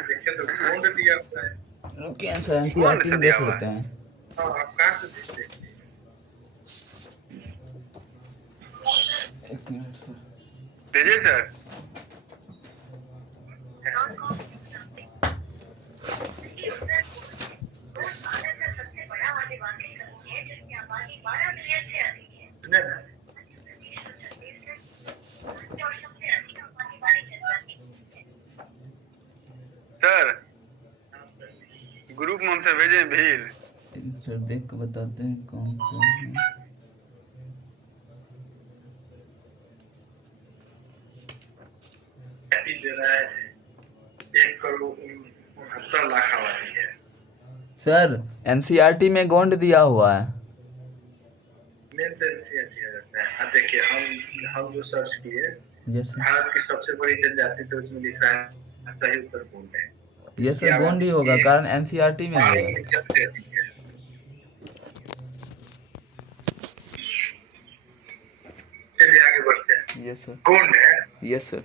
देखे तो गोंड दिया हुआ है। रुकिए सर एनसीईआरटी में देख लेते हैं। हाँ कहाँ से देखते हैं? भेजिए सर। सुने ना? सर ग्रुप में हमसे भेजे भीड़। सर देख के बताते हैं कौन सा है। दे रहा है 1,69,00,000 आबादी है। सर एनसीईआरटी में गोंड दिया हुआ है। मेन तो दिया रहता है। अब देखिए हम जो सर्च किए, यस सर। भारत की सबसे बड़ी जनजाति, तो उसमें लिख रहा है सही उत्तर गोंड है। यस सर, गोंड ही होगा कारण एनसीईआरटी में दिया है। सबसे अधिक है। चलिए आगे बढ़ते हैं। Yes sir. गोंड है। Yes sir.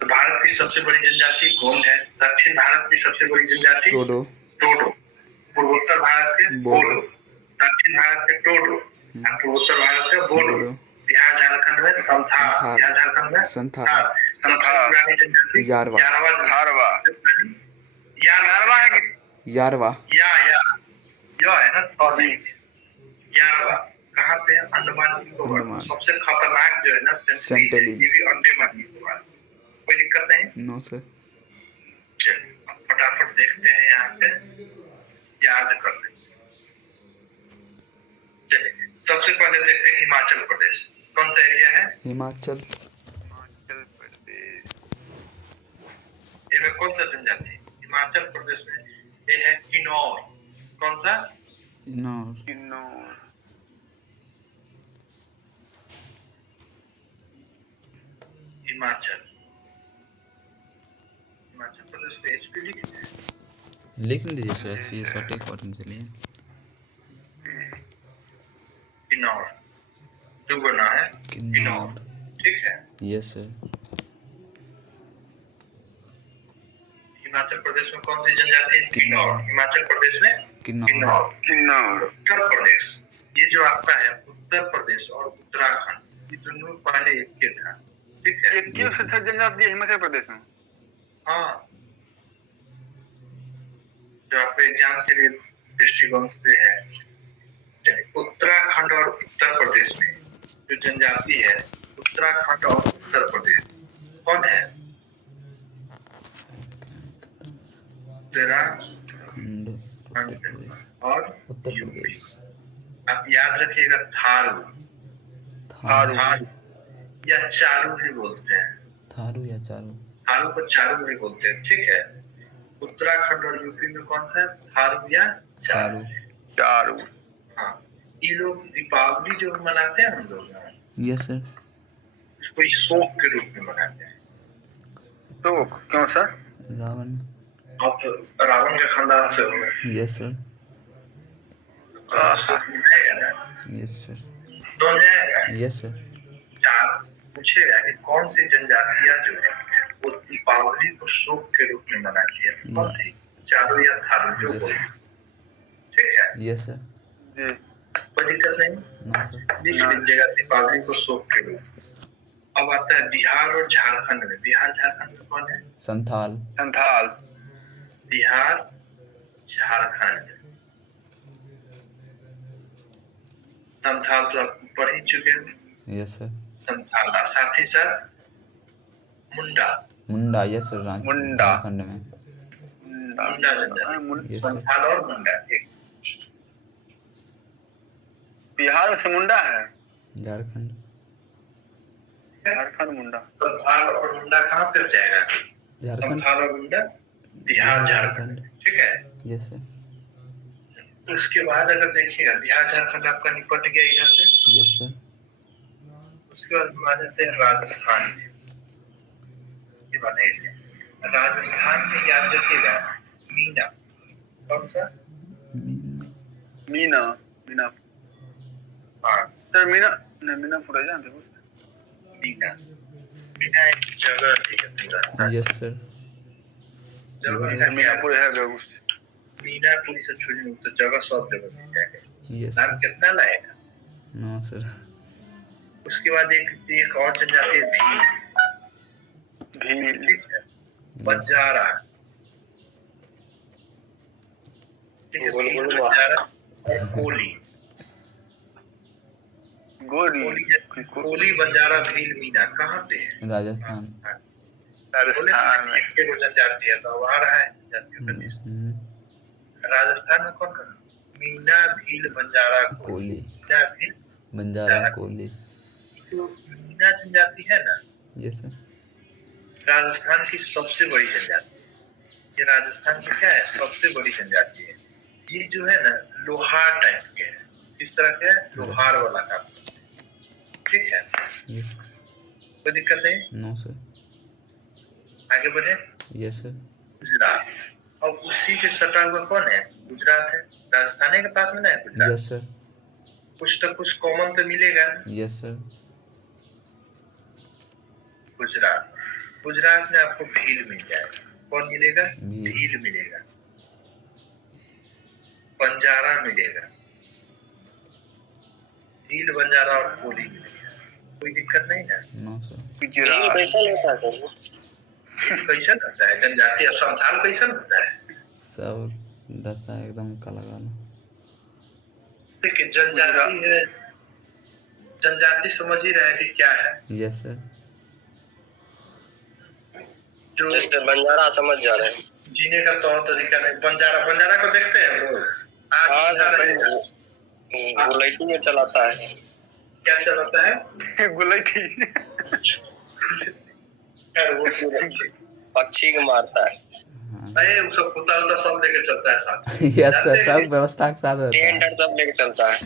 तो भारत की सबसे बड़ी जनजाति गोंड है। दक्षिण भारत की सबसे बड़ी जनजाति टोडो। टोडो। पूर्वोत्तर भारत के बोडो। दक्षिण भारत के टोडो और पूर्वोत्तर भारत के बोडो। बिहार झारखंड में संथाल। बिहार झारखंड में संथाल। पुरानी जनजाति यारवा। यारवा है कि यारवा। या है ना थॉर्नी। यारवा कहाँ पे है? अंडमान निकोबार। सबसे खतरनाक जो है ना सेंटिलीज, ये भी अंडमान निकोबार। कोई दिक्कत नहीं? No sir. चलिए फटाफट देखते हैं, यहाँ पे याद कर लें। चलिए सबसे पहले देखते हैं हिमाचल प्रदेश। कौन सा एरिया है? हिमाचल प्रदेश। इनमें कौन सा जनजाति? हिमाचल प्रदेश में ये है किन्नौर। कौन सा? किन्नौर। हिमाचल प्रदेश में एचपी लिख दीजिए सर। एचपी शॉर्ट इम्पोर्टेंट चलिए। किन्नौर दुगुना है किन्नौर। ठीक है। Yes sir. हिमाचल प्रदेश में कौन सी जनजाति है? किन्नौर। हिमाचल प्रदेश में किन्नौर। उत्तर प्रदेश, ये जो आपका है उत्तर प्रदेश और उत्तराखंड, ये दोनों पहले एक के था। ठीक है। एक क्यों से जनजाति है हिमाचल प्रदेश में? हाँ, जो आपके एग्जाम के लिए दृष्टिकोण से है। उत्तराखंड और उत्तर प्रदेश में जो जनजाति है, उत्तराखंड और उत्तर प्रदेश कौन है? उत्तराखंड और उत्तर प्रदेश। आप याद रखिएगा थारू या चारू भी बोलते हैं। थारू या चारू। थारू को चारू भी बोलते हैं। ठीक है। उत्तराखंड और यूपी में कौन सा है? थारू या चारू। हाँ, ये लोग दीपावली जो मनाते हैं हम लोग, यस सर, इसको शोक के रूप में मनाते हैं। तो क्यों सर? रावण। आप रावण के खानदान से हो? Yes sir. है ना? Yes sir. तो जाएगा। Yes sir. चार पूछेगा कि कौन सी जनजातियां जो है वो दीपावली को शोक के रूप में मनाती है? कौन सी? चारू या थारू जो बोले। ठीक है। Yes sir. जी। कोई दिक्कत नहीं। No sir. लिख लीजिएगा दीपावली को शोक के रूप। अब आता है बिहार और झारखंड में। बिहार झारखंड में कौन है? संथाल। बिहार झारखंड संथाल तो आप पढ़ ही चुके हैं। Yes sir. संथाल साथ ही साथ मुंडा। Yes sir. झारखंड में मुंडा संथाल और मुंडा एक। बिहार में से मुंडा है। झारखंड मुंडा। संथाल और मुंडा कहाँ पे जाएगा? झारखंड। संथाल और मुंडा बिहार झारखंड। ठीक है। Yes sir. उसके बाद अगर देखिएगा बिहार झारखंड आपका निपट गया इधर से। Yes sir. उसके बाद हम आ जाते हैं राजस्थान में। ये बताइए राजस्थान में याद रखिएगा मीना। कौन सा? मीना। हाँ सर मीनापुर है जानते हो? मीना एक जगह है। Yes sir. मीनापुर है बेगूसराय। मीनापुर से छोड़िए तो जगह सब जगह मिल जाएगा। यस नाम कितना लाएगा? No sir. उसके बाद एक और जनजाति है भील। भील, ठीक है, बंजारा, ठीक है, भील, बंजारा और कोली। कोली, बंजारा, भील, मीना कहाँ पे है? राजस्थान। राजस्थान में। एक जनजाति है तो अब आ रहा है जनजातियों का लिस्ट। राजस्थान में कौन कौन? मीना, भील, बंजारा, कोली। मीना, भील, बंजारा, कोली। तो मीना जनजाति है ना, ये सर राजस्थान की सबसे बड़ी जनजाति है। ये राजस्थान की क्या है? सबसे बड़ी जनजाति है। ये जो है ना लोहार टाइप के है। किस तरह के है? लोहार वाला काम। ठीक है, कोई दिक्कत नहीं? No sir. आगे बढ़े। Yes sir. गुजरात, और उसी के सटा हुआ कौन है? गुजरात है। राजस्थान के पास में ना है गुजरात? Yes sir. कुछ तो कुछ कॉमन तो मिलेगा। Yes sir. गुजरात, गुजरात में आपको भील मिल जाएगा। कौन मिलेगा? भील मिलेगा, बंजारा मिलेगा, भील, बंजारा और कोली मिलेगा। कोई दिक्कत नहीं है? No sir. भील कैसा होता है सर? भील कैसा होता है? जनजाति अब संथाल कैसा होता है? सब रहता है एकदम काला काला। देखिए जनजाति है, जनजाति समझ ही रहे कि क्या है। Yes sir. जो जैसे बंजारा समझ जा रहे हैं। जीने का तौर तरीका नहीं। बंजारा, बंजारा को देखते हैं लोग आज गुलाइटी में चलाता है। क्या चलाता है? गुलाइटी। वो पक्षी को मारता है। अरे वो सब कुत्ता उता सब लेके चलता है साथ। यस सर, सब व्यवस्था के साथ रहता है। टेंट सब लेके चलता है।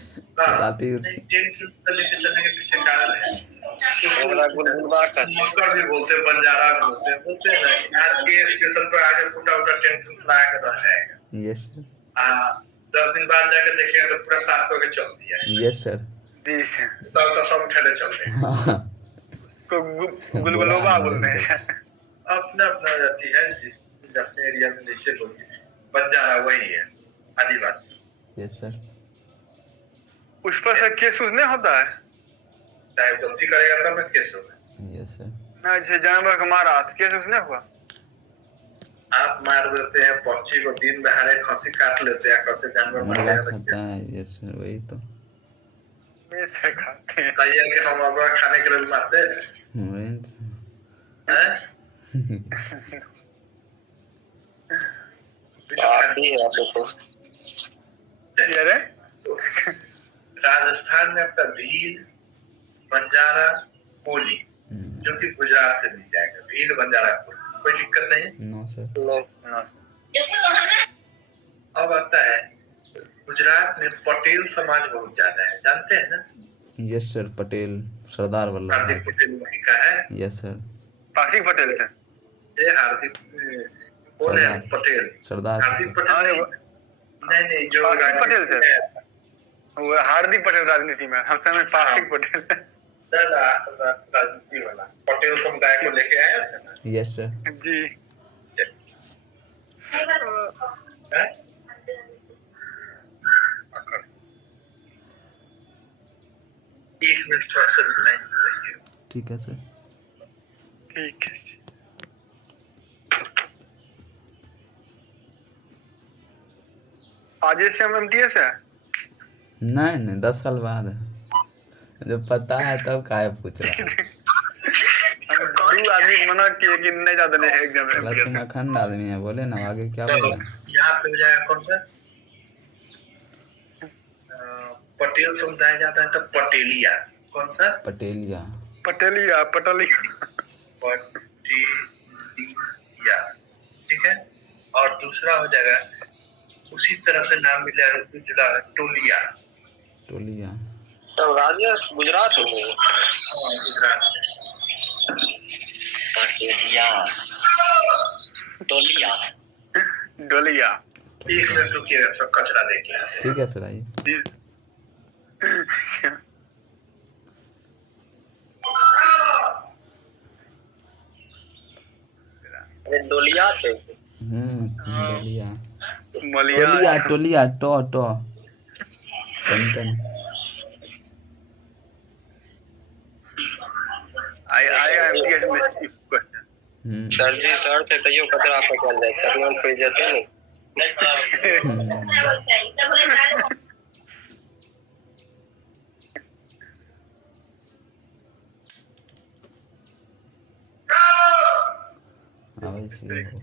राती टेंट लेके चलने के पीछे कारण है गुलगुलबा कहते हैं। मकर भी बोलते हैं, बंजारा भी बोलते हैं ना। आज के स्टेशन पर आके फुटा उटा टेंट लगा के रह जाएगा। Yes sir. 10 दिन बाद जाके देखिएगा तो पूरा साफ करके चल दिया है। Yes sir. जी सर। तो सब ठेले चलते हैं। को गुलगुलबा बोलते हैं। अपना अपना जाति है, जिस अपने एरिया में जैसे बोलते हैं। बंजारा वही है, आदिवासी। Yes sir. उस पर से केस नहीं होता है? चाहे गलती करेगा तब मैं केस होगा। Yes sir. ना जैसे जानवर को मारा तो केस नहीं हुआ? आप मार देते हैं पक्षी को, दिन दहाड़े खसी काट लेते हैं, करते जानवर मर मुर्गा गया खाता है। यस सर, वही तो। ऐसे खाते हैं। कहिए कि हम अब खाने के लिए मारते हैं। वही तो। आती है ऐसे तो। अरे राजस्थान में आपका भील, बंजारा, कोली, जो कि गुजरात से मिल जाएगा। भील, बंजारा, कोली, कोई दिक्कत नहीं। No sir. अब आता है गुजरात में पटेल समाज बहुत ज्यादा है, जानते हैं ना? Yes sir. पटेल, सरदार वल्लभ हार्दिक भाई। पटेल वही का है। Yes sir. पार्थिव पटेल से। ये हार्दिक कौन है? पटेल, सरदार हार्दिक पटेल। नहीं, जो पार्थिव पटेल से। वो हार्दिक पटेल राजनीति में, हम समय पार्थिव पटेल। राजनीति वाला पटेल समुदाय को लेके आया था ना। Yes sir. जी। एक मिनट थोड़ा सा लाइन पे रहिए। ठीक है सर। ठीक है। आज से हम एमटीएस है? नहीं 10 साल बाद है। जब पता है तब काहे पूछ रहा है? दो आदमी मना किए कि नहीं जाते नहीं एग्जाम में। तुम अखंड आदमी है, बोले ना आगे क्या बोला? यहाँ पे हो जाएगा कौन सा? पटेल समुदाय जाता है तो पटेलिया। कौन सा? पटेलिया। पटेलिया, पटेलिया, पटेलिया, ठीक है। और दूसरा हो जाएगा उसी तरह से नाम मिला जुड़ा है, टोलिया। टोलिया तो राजस्थान गुजरात हो गई। गुजरात पटेलिया, टोलिया, डोलिया। एक मिनट रुकिएगा, सब कचरा देके आते हैं। ठीक है सर, आइए। डोलिया से। टोलिया मलिया, टोलिया टोलिया टो टो टन आएगा एमटीएस में क्वेश्चन। सर जी सर से कहियो कतरा पकड़ जाए कतना पे जेते नहीं आवे छियै हो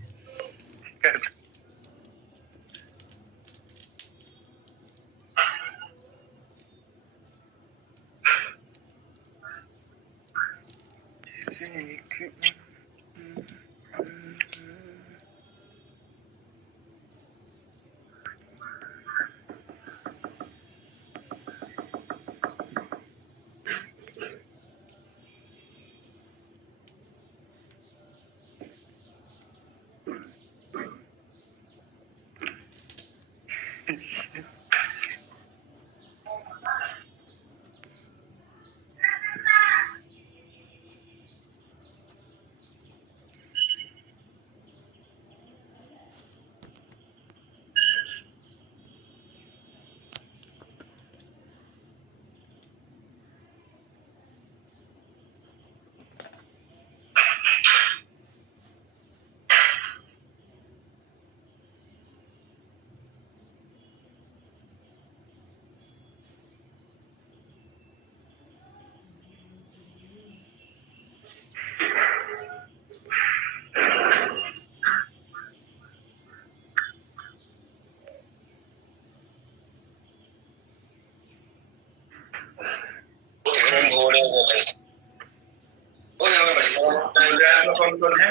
गुजरात में कौन कौन है?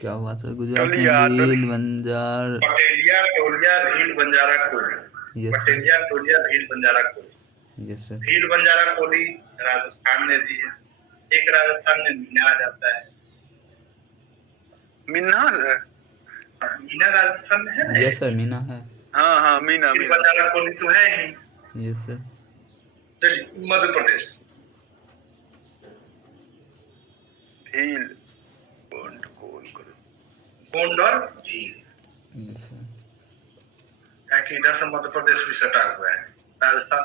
क्या हुआ सर? गुजरात में टोलिया, भील, बंजार, पटेलिया, टोलिया, भील, बंजारा, कोली। यस सर, पटेलिया, टोलिया, भील, बंजारा, कोली। यस सर, भील, बंजारा, कोली राजस्थान में भी है। एक राजस्थान में मीना आ जाता है। मीना है? मीना राजस्थान में है ना? यस सर, मीना है, हाँ मीना भील, मीना बंजारा, कोली तो है ही। यस सर, चलिए मध्य प्रदेश। भील गोंड और भील, यस सर, ताकि इधर से मध्य प्रदेश भी सटा हुआ है, राजस्थान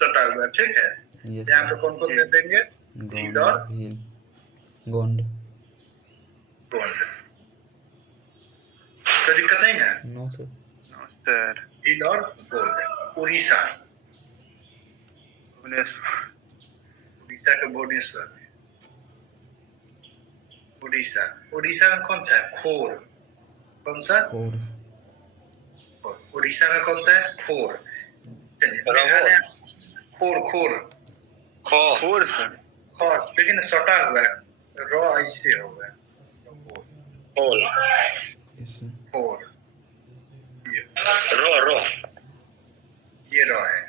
सटा हुआ है, ठीक है। यस यहाँ सर, पे कौन कौन दे देंगे? भील गोंड, और भील, गोंड, गोंड। कोई दिक्कत नहीं है? नो सर, सर भील और गोंड। उड़ीसा, भुवनेश्वर, उड़ीसा के भुवनेश्वर में। उड़ीसा, उड़ीसा में कौन सा है? खोर। कौन सा? खोर, उड़ीसा में कौन सा है? खोर। चलिए मेघालय, खोर खोर खोर सर खोर, लेकिन सटा हुआ है, रो ऐसे हो गया। खोर यस सर, खोर, रो रो ये रो है,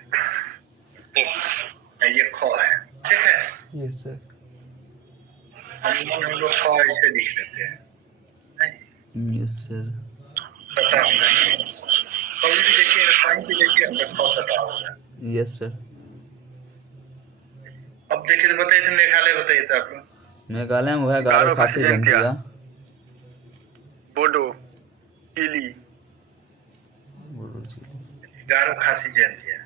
ये खो है, ठीक है। यस सर, हम लोग खो ऐसे लिख लेते हैं, यस सर, सटा हुआ है। कभी भी देखिए, साइन भी देखिए, हमने खो सटा हुआ है। Yes sir. अब देखिए तो बताइए, तो मेघालय बताइए तो आप लोग। मेघालय में हुआ गारो खासी जनतिया, बोडो, चिली, गारो खासी जयंती है।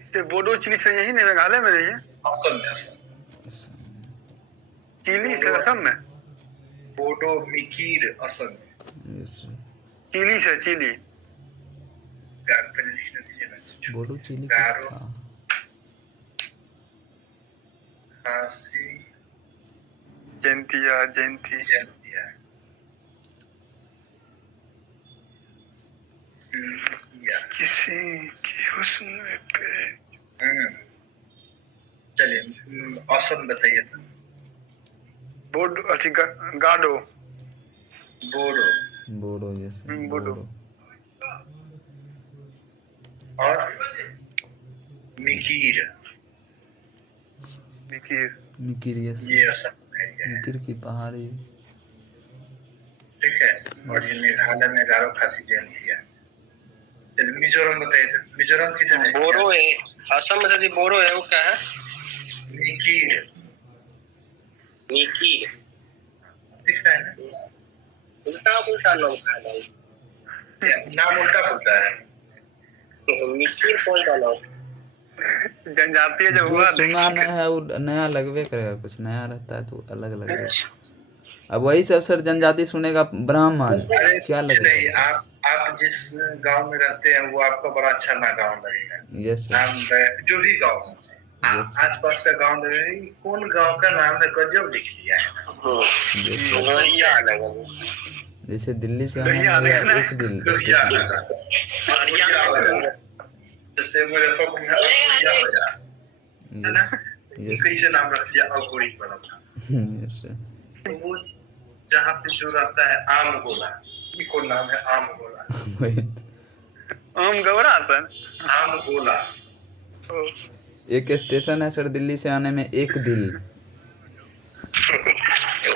इससे बोडो चिली से यही नहीं मेघालय में नहीं है? असम में, असम। चिली से असम में? बोडो मिकीर असम में। यस सर, चिली से चिली, गारो पहले लिखना दीजिए ना। बोडो चिली गारो था, खासी जयंतिया जयंती जयंतिया। किसी की हुस्न पे। चलिए असम बताइए तो। बोडो अच्छी गाडो, बोडो बोडो, यस सर, बोडो, बोडो, और मिकीर, मिकीर, मिकिर, यस ये सर, असम का एरिया है, मिकिर की पहाड़ी, ठीक है। और ये मेघालय में गारो खासी जयंती है। चलिए मिजोरम बताइए तो। मिजोरम किधर है? बोरो है असम में जो बोरो है वो क्या है? मिकीर, मिकीर, दिख रहा है ना? उल्टा पुल्टा नाम का है। नाम उल्टा पुल्टा है। मिकीर कौन सा नाम? जनजातीय जो जो हुआ सुना न है वो नया लगबे करेगा, कुछ नया रहता है तो अलग लगेगा। अब वही सब सर जनजाति सुनेगा ब्राह्मण, अरे क्या कुछ नहीं, लगेगा? आप जिस गांव में रहते हैं वो आपको बड़ा अच्छा ना गांव लगेगा। यस सर, नाम जो भी गांव है, यस आसपास का गांव लगेगा, कौन गांव का नाम है, गजब लिख लिया है। Yes sir. लोहिया अलग है। जैसे दिल्ली से आना लोहिया हो गया अलग है। एक दिल लोहिया स्टेशन। अलग है, लोहिया अलग है। जैसे मुजफ्फरपुर में लोहिया बाजार है ना, यस कैसे नाम रख दिया अघोरी पर। Yes sir. तो वो जहाँ पे जो रहता है आम गोला, ये कौन नाम है, आम गोला, वही आम गौरा सर। आम गोला। एक स्टेशन है सर दिल्ली से आने में एक दिल।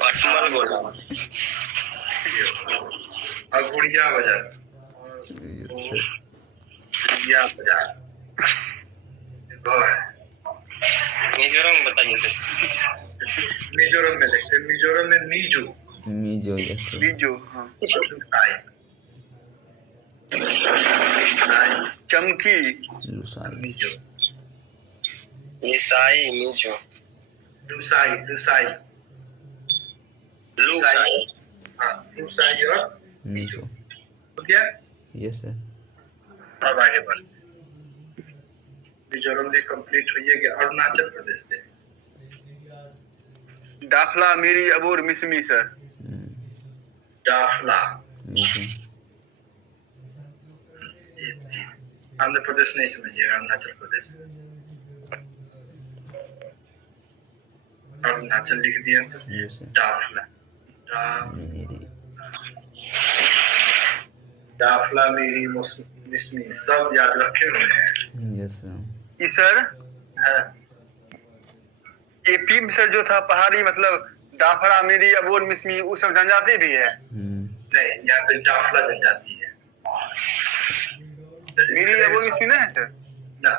अटमल बोला। अघोरिया बाजार, यस सर। अघोरिया बाजार वो है। मिजोरम बताइए सर। मिजोरम में देखते हैं, मिजोरम में मीजो, मीजो, यस सर। बीजो, हाँ। लुसाई, लुसाई, चमकी, लुसाई, मीजो, ईसाई मिजो। लुसाई, लुसाई, लुसाई, हाँ लुसाई और मीजो, तो क्या, यस सर। अब आगे बढ़, मिजोरम में कंप्लीट हुई है कि अरुणाचल प्रदेश से Dafla, Miri, Abor, Mishmi sir. Dafla, yes sir. Andhra Pradesh नहीं समझिएगा, अरुणाचल प्रदेश, अरुणाचल लिख दिया। Yes sir. डाफला, मेरी डाफला, मीरी, मिसमी सब याद रखे हुए हैं। Yes sir. ये सर हाँ, एपी में सर जो था पहाड़ी, मतलब डाफरा, मीरी, अबूर, मिसमी, वो सब जनजाति भी है। नहीं यहाँ पे डाफला जनजाति है। मीरी, अबूर, मिसमी नहीं है सर। ना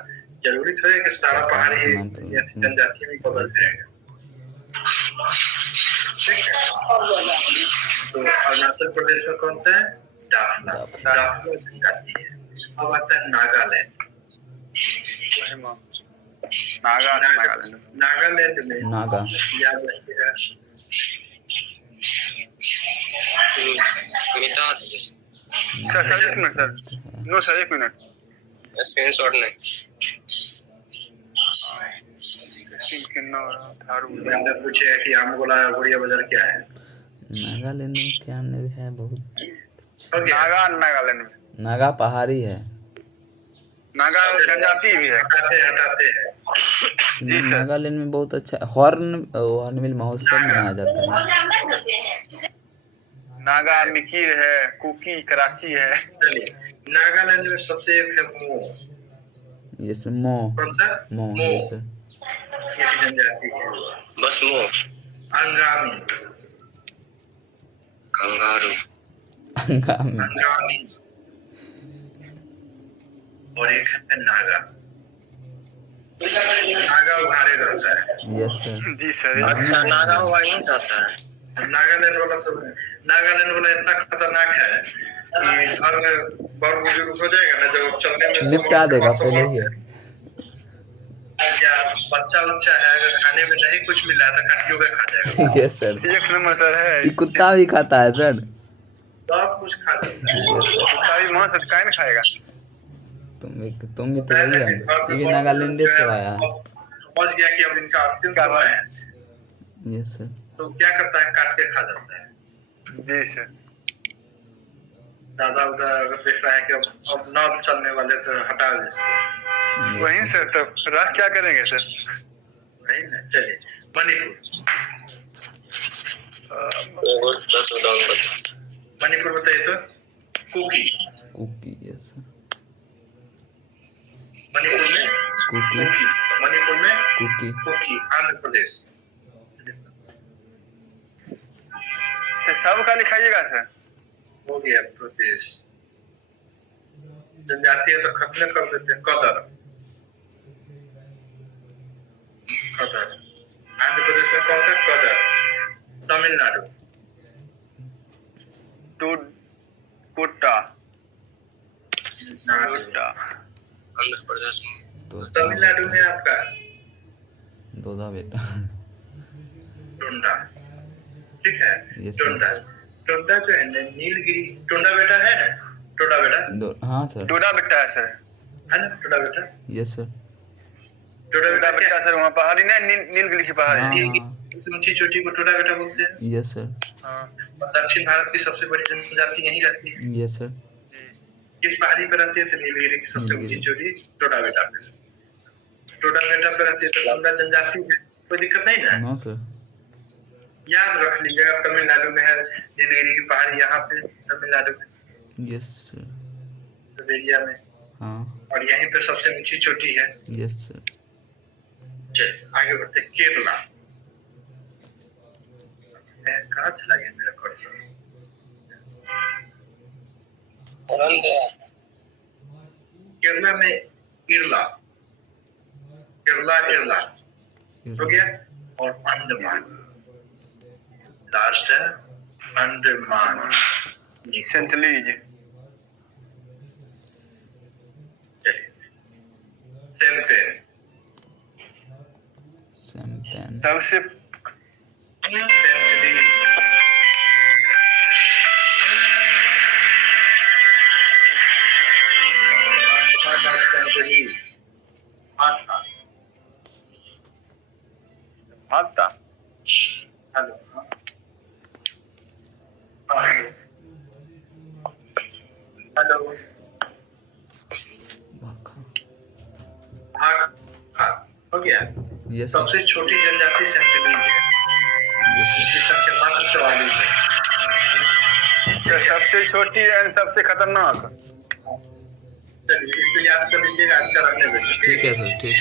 जरूरी थोड़ी है कि सारा पहाड़ी जनजाति में बदल जाएगा। ठीक है, तो अरुणाचल प्रदेश में कौन सा है, डाफला, डाफला जनजाति है। अब आता है नागालैंड। नागालैंड। नागालैंड में नागा, याद रखिएगा, मिटा दीजिए सर सर एक मिनट सर, नो सर एक मिनट। स्क्रीनशॉट नहीं। मैंने पूछे कि आम गोला अघोरिया बाजार क्या है। नागालैंड में क्या नहीं है, बहुत नागालैंड में नागा पहाड़ी है। नागा जनजाति भी है। हटाते हैं इसमें नागालैंड में बहुत अच्छा हॉर्नबिल महोत्सव मनाया जाता है। नागा मिकीर है, कुकी, कराची है। चलिए, नागालैंड में सबसे एक है मो। यस मो, कौन सा, मो, मो, यस सर। ये भी जनजाति है। बस मो। अंगामी, कंगारू। अंगामी, अंगामी, और एक है नागा। नागा उभारे रहता है। Yes sir. जी सर। अच्छा, नागा वहीं से आता है। नागालैंड वाला सब, नागालैंड वाला इतना खतरनाक है कि अगर बड़ बुजुर्ग हो जाएगा ना, जब चलने में निपटा देगा पहले ही। क्या बच्चा उच्चा है, अगर खाने में नहीं कुछ मिला तो काटियों का खा जाएगा। Yes sir. एक नंबर सर है। ये कुत्ता भी खाता है सर। सब कुछ खा जाता है। कुत्ता भी मांस काहे नहीं खाएगा। तुम भी तो वही है, ये भी नागालैंड से आया है। समझ गया कि अब इनका अंतिम समय है, यस सर। तो क्या करता है, काट के खा जाता है। जी सर। दादा उधर अगर देख रहा है कि अब न चलने वाले तो हटा दे। वहीं सर, तब रात क्या करेंगे सर। नहीं ना, चलिए मणिपुर। मणिपुर बताइए तो, कुकी, कुकी, यस सर। मणिपुर में कुकी, कुकी, मणिपुर में कुकी, कुकी, आंध्र प्रदेश। सब का लिखाइएगा सर। हो गया प्रदेश। जनजाति है तो खत्म कर देते हैं, कदर, कदर। आंध्र प्रदेश में कौन सा, कदर। तमिलनाडु, कोटा, आंध्र आंध्र प्रदेश में तमिलनाडु में आपका दोदा बेटा। टोंडा, ठीक है। Yes, टोंडा टोंडा जो है ना, नीलगिरी टोंडा बेटा है ना, टोंडा बेटा हाँ सर। टोडा बेटा है सर। है ना, टोंडा बेटा। Yes sir. टोंडा टोडा बेटा बेटा सर वहाँ पहाड़ी ना, नीलगिरी की पहाड़ी। हाँ। नीलगिरी ऊंची चोटी को टोंडा बेटा बोलते हैं। Yes sir. हाँ और दक्षिण भारत की सबसे बड़ी जनजाति यही रहती है। Yes sir. किस पहाड़ी पर रहती है? तो नीलगिरी की सबसे ऊंची चोटी टोंडा बेटा पे। टोंडा बेटा पे रहती है तो टोंडा जनजाति है, कोई दिक्कत नहीं ना। No sir. याद रख लीजिएगा, तमिलनाडु में है नीलगिरी की पहाड़ी, यहाँ पे तमिलनाडु में यस सर। एरिया में, हाँ। और यहीं पे सबसे ऊंची चोटी है। Yes sir. चलिए आगे बढ़ते हैं। केरला, कहाँ चला गया मेरा कर्सर? केरला में इरला, केरला इरला हो गया। और अंडमान, लास्ट है अंडमान। सेंटलीज। चलिए सेम्पेन, सैम्पेन। सबसे सेंटली, सेंटली, आथा, माता। हेलो, हेलो, हो गया। Yes sir. सबसे छोटी जनजाति सेंटलीज है, यस इसकी संख्या मात्र 44 है। सबसे छोटी एंड सबसे खतरनाक। चलिए इसको याद कर लीजिएगा, आज का रखने दीजिए। ठीक है सर। ठीक।